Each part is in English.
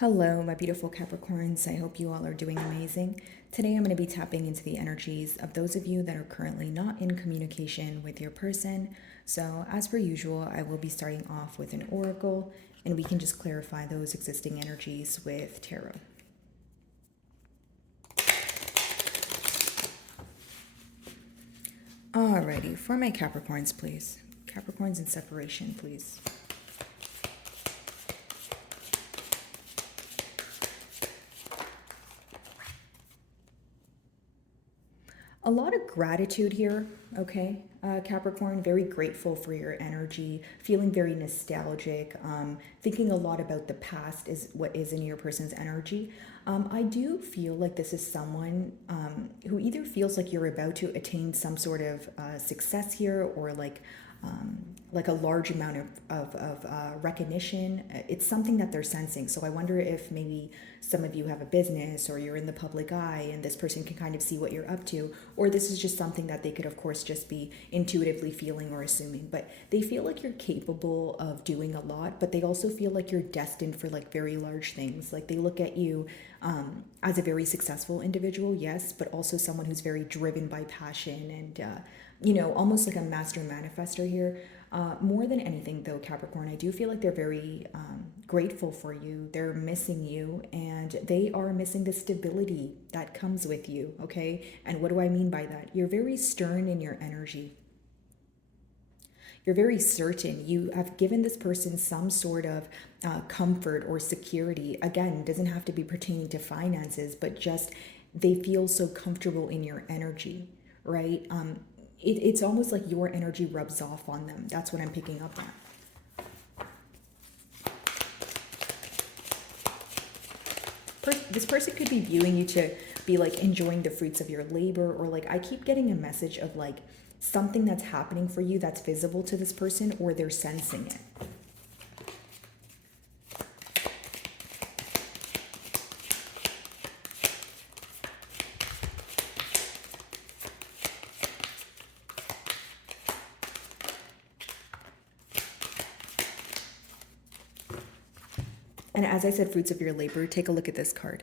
Hello, my beautiful Capricorns. I hope you all are doing amazing. Today, I'm going to be tapping into the energies of those of you that are currently not in communication with your person. So, as per usual, I will be starting off with an oracle, and we can just clarify those existing energies with tarot. Alrighty, for my Capricorns, please. Capricorns in separation, please. A lot of gratitude here, okay, Capricorn. Very grateful for your energy, feeling very nostalgic, thinking a lot about the past is what is in your person's energy. I do feel like this is someone who either feels like you're about to attain some sort of success here, or like a large amount of recognition. It's something that they're sensing. So I wonder if maybe some of you have a business or you're in the public eye and this person can kind of see what you're up to, or this is just something that they could, of course, just be intuitively feeling or assuming. But they feel like you're capable of doing a lot, but they also feel like you're destined for like very large things. Like they look at you as a very successful individual, yes, but also someone who's very driven by passion and almost like a master manifester here. More than anything, though, Capricorn, I do feel like they're very grateful for you. They're missing you, and they are missing the stability that comes with you, okay? And what do I mean by that? You're very stern in your energy. You're very certain. You have given this person some sort of comfort or security. Again, it doesn't have to be pertaining to finances, but just they feel so comfortable in your energy, right? It's almost like your energy rubs off on them. That's what I'm picking up on. This person could be viewing you to be like enjoying the fruits of your labor, or like I keep getting a message of like something that's happening for you that's visible to this person, or they're sensing it. And as I said, fruits of your labor, take a look at this card.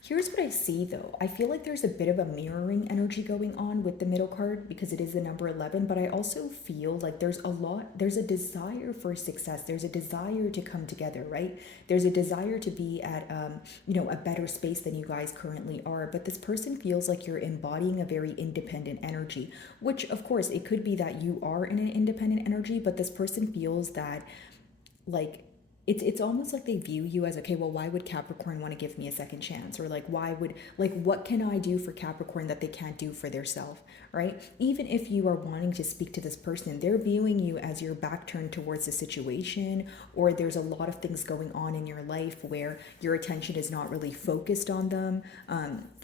Here's what I see though. I feel like there's a bit of a mirroring energy going on with the middle card because it is the number 11, but I also feel like there's a desire for success. There's a desire to come together, right? There's a desire to be at, a better space than you guys currently are. But this person feels like you're embodying a very independent energy, which of course it could be that you are in an independent energy, but this person feels that like it's almost like they view you as, okay, well, why would Capricorn want to give me a second chance? Or like, what can I do for Capricorn that they can't do for their self, right? Even if you are wanting to speak to this person, they're viewing you as your back turned towards the situation, or there's a lot of things going on in your life where your attention is not really focused on them.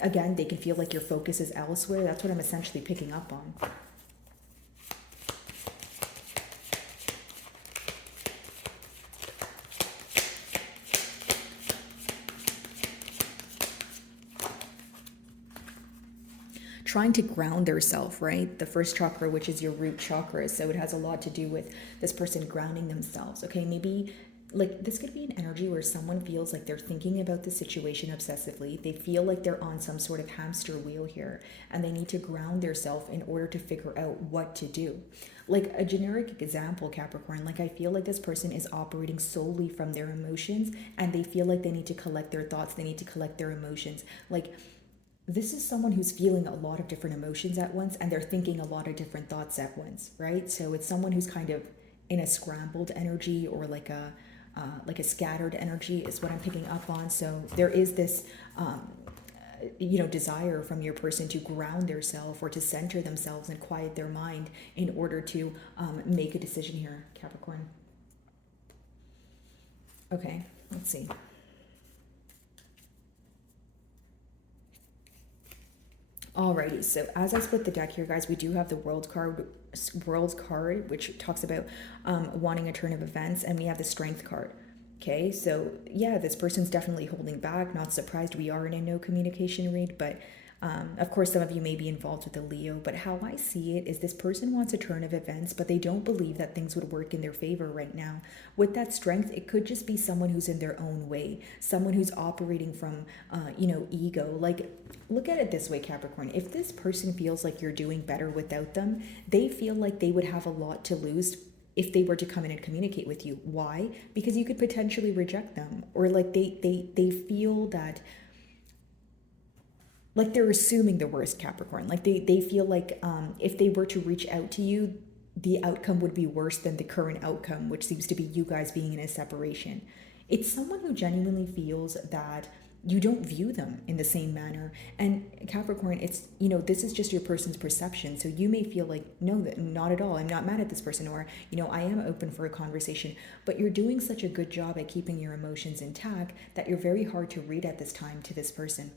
Again, they can feel like your focus is elsewhere. That's what I'm essentially picking up on. Trying to ground their self, right? The first chakra, which is your root chakra. So it has a lot to do with this person grounding themselves. Okay, maybe like this could be an energy where someone feels like they're thinking about the situation obsessively. They feel like they're on some sort of hamster wheel here, and they need to ground themselves in order to figure out what to do. Like a generic example, Capricorn, like I feel like this person is operating solely from their emotions, and they feel like they need to collect their thoughts, they need to collect their emotions. Like this is someone who's feeling a lot of different emotions at once, and they're thinking a lot of different thoughts at once, right? So it's someone who's kind of in a scrambled energy, or like a scattered energy is what I'm picking up on. So there is this desire from your person to ground themselves or to center themselves and quiet their mind in order to make a decision here, Capricorn. Okay, let's see. Alrighty, so as I split the deck here, guys, we do have the world card, which talks about wanting a turn of events, and we have the strength card. Okay, so yeah, this person's definitely holding back. Not surprised, we are in a no communication read, but Of course, some of you may be involved with a Leo, but how I see it is this person wants a turn of events, but they don't believe that things would work in their favor right now. With that strength, it could just be someone who's in their own way, someone who's operating from, ego. Like, look at it this way, Capricorn. If this person feels like you're doing better without them, they feel like they would have a lot to lose if they were to come in and communicate with you. Why? Because you could potentially reject them, or like they feel that, like they're assuming the worst, Capricorn. Like they feel like if they were to reach out to you, the outcome would be worse than the current outcome, which seems to be you guys being in a separation. It's someone who genuinely feels that you don't view them in the same manner. And Capricorn, it's, this is just your person's perception. So you may feel like, no, not at all. I'm not mad at this person, or, I am open for a conversation. But you're doing such a good job at keeping your emotions intact that you're very hard to read at this time to this person.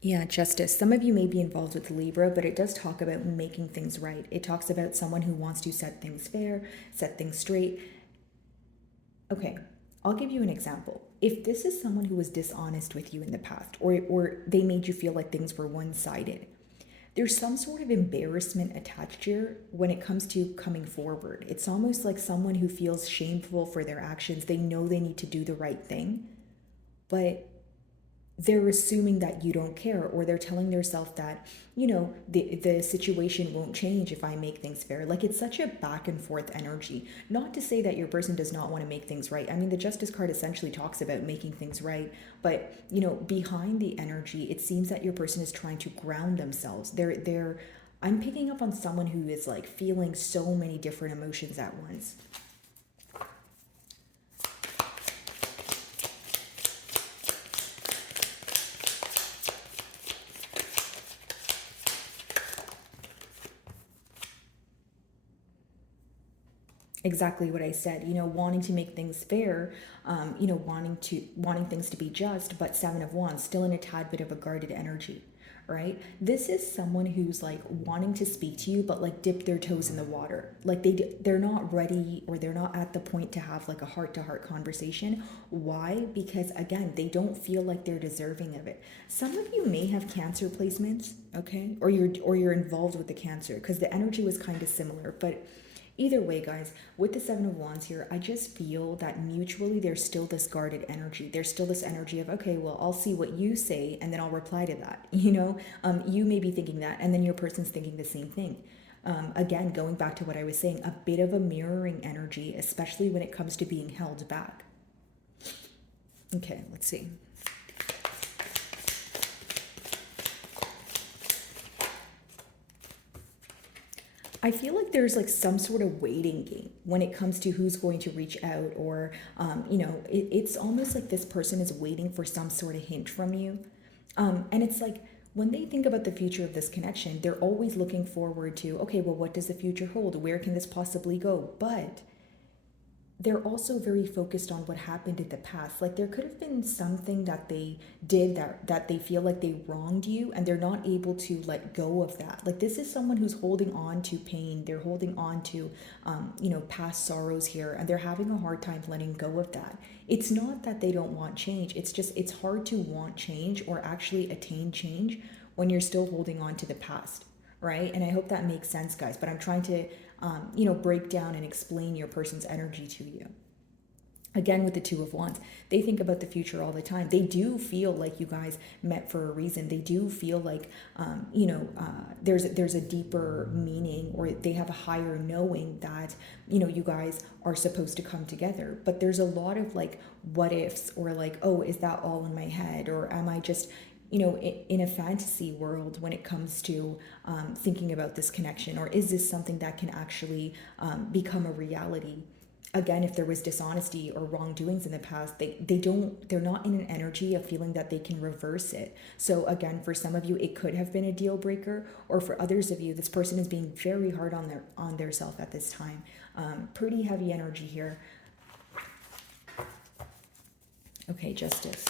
Yeah, justice. Some of you may be involved with Libra, but it does talk about making things right. It talks about someone who wants to set things fair, set things straight. Okay, I'll give you an example. If this is someone who was dishonest with you in the past, or they made you feel like things were one-sided, there's some sort of embarrassment attached here when it comes to coming forward. It's almost like someone who feels shameful for their actions. They know they need to do the right thing, but they're assuming that you don't care, or they're telling themselves that, the situation won't change if I make things fair. Like, it's such a back and forth energy. Not to say that your person does not want to make things right. I mean, the Justice card essentially talks about making things right, but behind the energy, it seems that your person is trying to ground themselves. I'm picking up on someone who is like feeling so many different emotions at once. Exactly what I said, wanting to make things fair, wanting things to be just, but Seven of Wands, still in a tad bit of a guarded energy, right? This is someone who's like wanting to speak to you, but like dip their toes in the water. Like they're not ready, or they're not at the point to have like a heart-to-heart conversation. Why? Because again, they don't feel like they're deserving of it. Some of you may have Cancer placements, okay? Or you're involved with the Cancer, because the energy was kind of similar, but either way, guys, with the Seven of Wands here, I just feel that mutually there's still this guarded energy. There's still this energy of, okay, well, I'll see what you say and then I'll reply to that. You may be thinking that, and then your person's thinking the same thing. Again, going back to what I was saying, a bit of a mirroring energy, especially when it comes to being held back. Okay, let's see. I feel like there's like some sort of waiting game when it comes to who's going to reach out, or, it's almost like this person is waiting for some sort of hint from you. And it's like when they think about the future of this connection, they're always looking forward to, okay, well, what does the future hold? Where can this possibly go? But they're also very focused on what happened in the past. Like, there could have been something that they did that they feel like they wronged you, and they're not able to let go of that. Like, this is someone who's holding on to pain. They're holding on to past sorrows here, and they're having a hard time letting go of that. It's not that they don't want change. It's just, it's hard to want change or actually attain change when you're still holding on to the past, right? And I hope that makes sense, guys, but I'm trying to break down and explain your person's energy to you. Again, with the Two of Wands, they think about the future all the time. They do feel like you guys met for a reason. They do feel like, there's a deeper meaning, or they have a higher knowing that, you guys are supposed to come together. But there's a lot of like what ifs, or like, oh, is that all in my head? Or am I just, in a fantasy world when it comes to thinking about this connection? Or is this something that can actually become a reality? Again, if there was dishonesty or wrongdoings in the past, they're not in an energy of feeling that they can reverse it. So again, for some of you, it could have been a deal breaker, or for others of you, this person is being very hard on their self at this time. Pretty heavy energy here. Okay, Justice.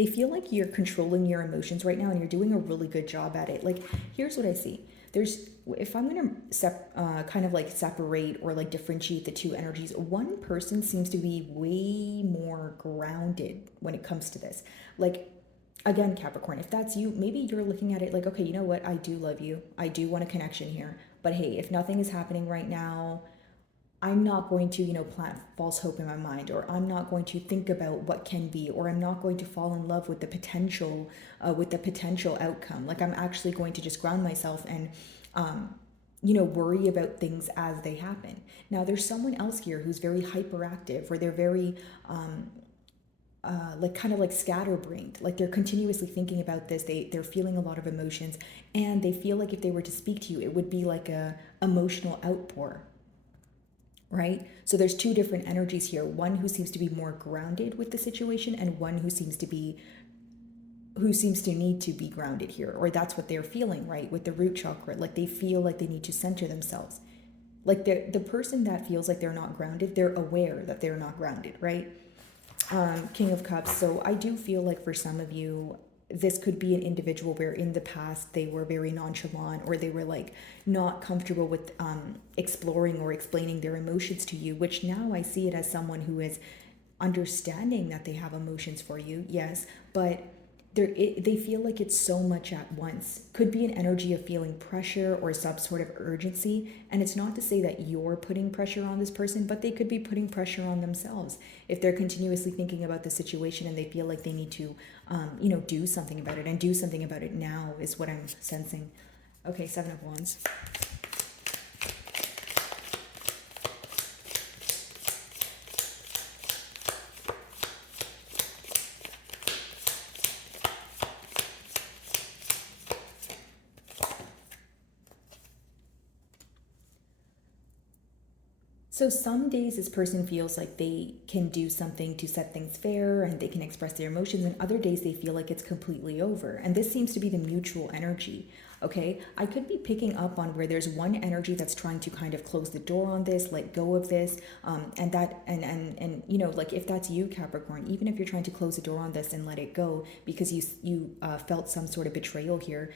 They feel like you're controlling your emotions right now and you're doing a really good job at it. Like, here's what I see. If I'm going to kind of like separate or like differentiate the two energies, one person seems to be way more grounded when it comes to this. Like, again, Capricorn, if that's you, maybe you're looking at it like, okay, you know what? I do love you. I do want a connection here. But hey, if nothing is happening right now, I'm not going to, plant false hope in my mind, or I'm not going to think about what can be, or I'm not going to fall in love with the potential outcome. Like, I'm actually going to just ground myself and, worry about things as they happen. Now, there's someone else here who's very hyperactive, or they're very, like kind of like scatterbrained, like they're continuously thinking about this. They're feeling a lot of emotions, and they feel like if they were to speak to you, it would be like a emotional outpour, right? So there's two different energies here. One who seems to be more grounded with the situation, and one who seems to need to be grounded here, or that's what they're feeling, right? With the root chakra, like they feel like they need to center themselves. Like the person that feels like they're not grounded, they're aware that they're not grounded, right? King of Cups. So I do feel like for some of you, this could be an individual where in the past they were very nonchalant, or they were like not comfortable with exploring or explaining their emotions to you, which now I see it as someone who is understanding that they have emotions for you, yes, but they feel like it's so much at once. Could be an energy of feeling pressure or some sort of urgency. And it's not to say that you're putting pressure on this person, but they could be putting pressure on themselves if they're continuously thinking about the situation and they feel like they need to, do something about it, and do something about it now is what I'm sensing. Okay, Seven of Wands. So some days this person feels like they can do something to set things fair and they can express their emotions, and other days they feel like it's completely over. And this seems to be the mutual energy. Okay, I could be picking up on where there's one energy that's trying to kind of close the door on this, let go of this, like if that's you, Capricorn, even if you're trying to close the door on this and let it go because you felt some sort of betrayal here,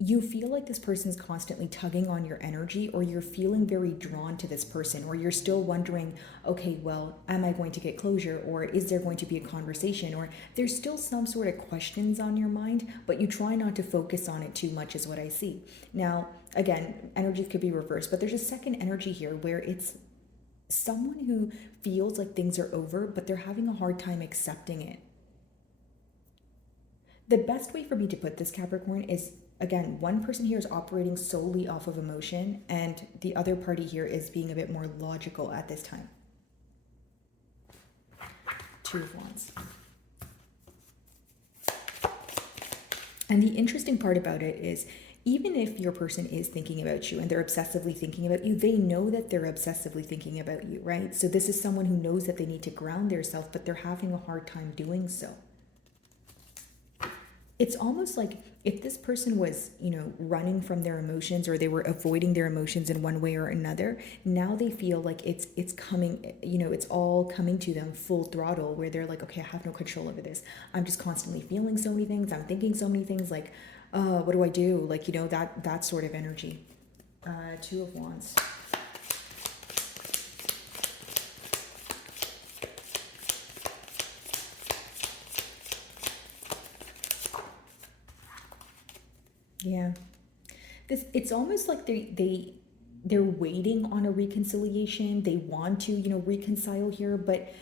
you feel like this person's constantly tugging on your energy, or you're feeling very drawn to this person, or you're still wondering, okay, well, am I going to get closure, or is there going to be a conversation, or there's still some sort of questions on your mind, but you try not to focus on it too much is what I see. Now, again, energy could be reversed, but there's a second energy here where it's someone who feels like things are over, but they're having a hard time accepting it. The best way for me to put this, Capricorn, is, again, one person here is operating solely off of emotion, and the other party here is being a bit more logical at this time. Two of Wands. And the interesting part about it is, even if your person is thinking about you and they're obsessively thinking about you, they know that they're obsessively thinking about you, right? So this is someone who knows that they need to ground themselves, but they're having a hard time doing so. It's almost like if this person was, running from their emotions, or they were avoiding their emotions in one way or another, now they feel like it's coming, it's all coming to them full throttle, where they're like, okay, I have no control over this. I'm just constantly feeling so many things. I'm thinking so many things, like, what do I do? Like, that sort of energy. Two of Wands. Yeah. It's almost like they're waiting on a reconciliation. They want to, reconcile here, but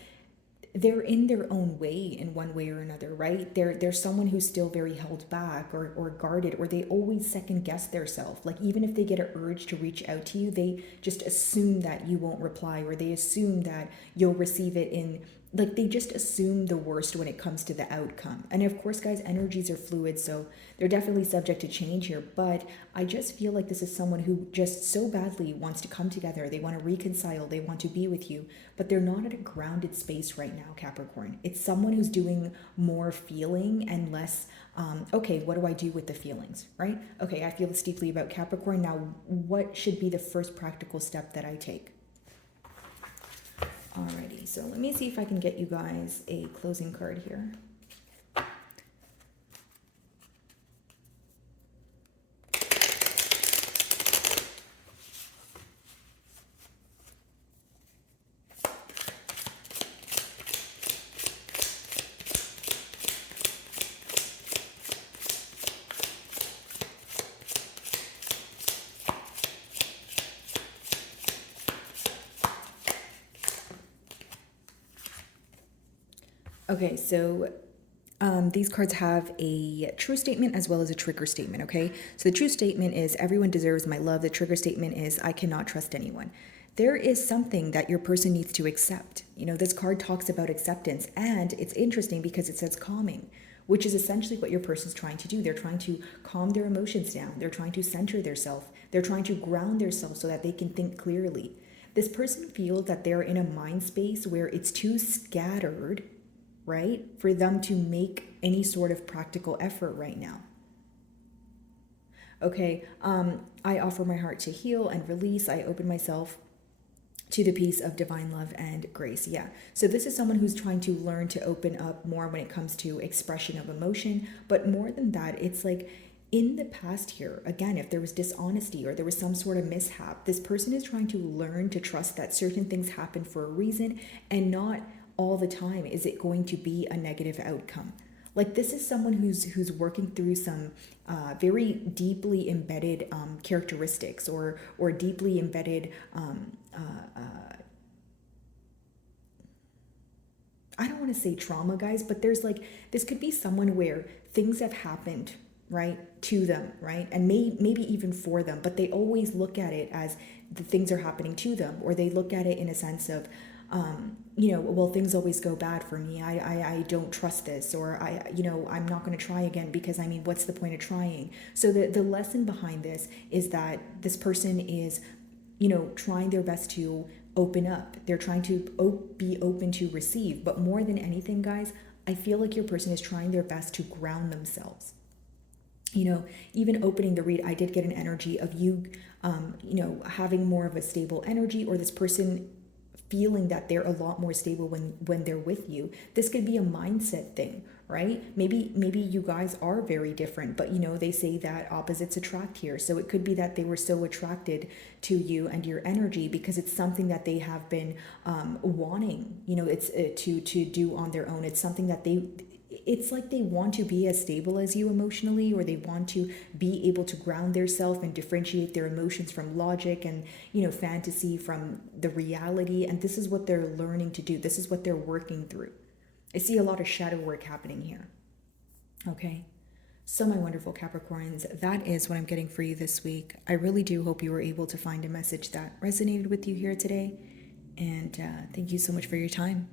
they're in their own way in one way or another, right? They're someone who's still very held back, or guarded, or they always second guess themselves. Like, even if they get an urge to reach out to you, they just assume that you won't reply, or they assume that you'll receive it in, like, they just assume the worst when it comes to the outcome. And of course, guys, energies are fluid, so they're definitely subject to change here. But I just feel like this is someone who just so badly wants to come together. They want to reconcile, they want to be with you, but they're not at a grounded space right now, Capricorn. It's someone who's doing more feeling and less, okay, what do I do with the feelings, right? Okay, I feel this deeply about Capricorn. Now, what should be the first practical step that I take? Alrighty, so let me see if I can get you guys a closing card here. Okay, so these cards have a true statement as well as a trigger statement, okay? So the true statement is everyone deserves my love. The trigger statement is I cannot trust anyone. There is something that your person needs to accept. You know, this card talks about acceptance, and it's interesting because it says calming, which is essentially what your person's trying to do. They're trying to calm their emotions down. They're trying to center themselves. They're trying to ground themselves so that they can think clearly. This person feels that they're in a mind space where it's too scattered, right, for them to make any sort of practical effort right now. Okay, I offer my heart to heal and release. I open myself to the peace of divine love and grace. Yeah. So this is someone who's trying to learn to open up more when it comes to expression of emotion. But more than that, it's like in the past here, again, if there was dishonesty or there was some sort of mishap, this person is trying to learn to trust that certain things happen for a reason and not all the time is it going to be a negative outcome. Like this is someone who's working through some very deeply embedded characteristics or deeply embedded I don't want to say trauma, guys, but there's like this could be someone where things have happened, right, to them, right, and maybe even for them, but they always look at it as the things are happening to them, or they look at it in a sense of, well, things always go bad for me. I don't trust this, or I'm not going to try again because I mean, what's the point of trying? So the lesson behind this is that this person is trying their best to open up. They're trying to be open to receive. But more than anything, guys, I feel like your person is trying their best to ground themselves. Even opening the read, I did get an energy of you, having more of a stable energy, or this person feeling that they're a lot more stable when they're with you. This could be a mindset thing, right? Maybe you guys are very different, but they say that opposites attract here. So it could be that they were so attracted to you and your energy because it's something that they have been wanting. It's to do on their own. It's something that it's like they want to be as stable as you emotionally, or they want to be able to ground themselves and differentiate their emotions from logic and fantasy from the reality. And this is what they're learning to do. This is what they're working through. I see a lot of shadow work happening here. Okay, so my wonderful Capricorns, that is what I'm getting for you this week. I really do hope you were able to find a message that resonated with you here today, and thank you so much for your time.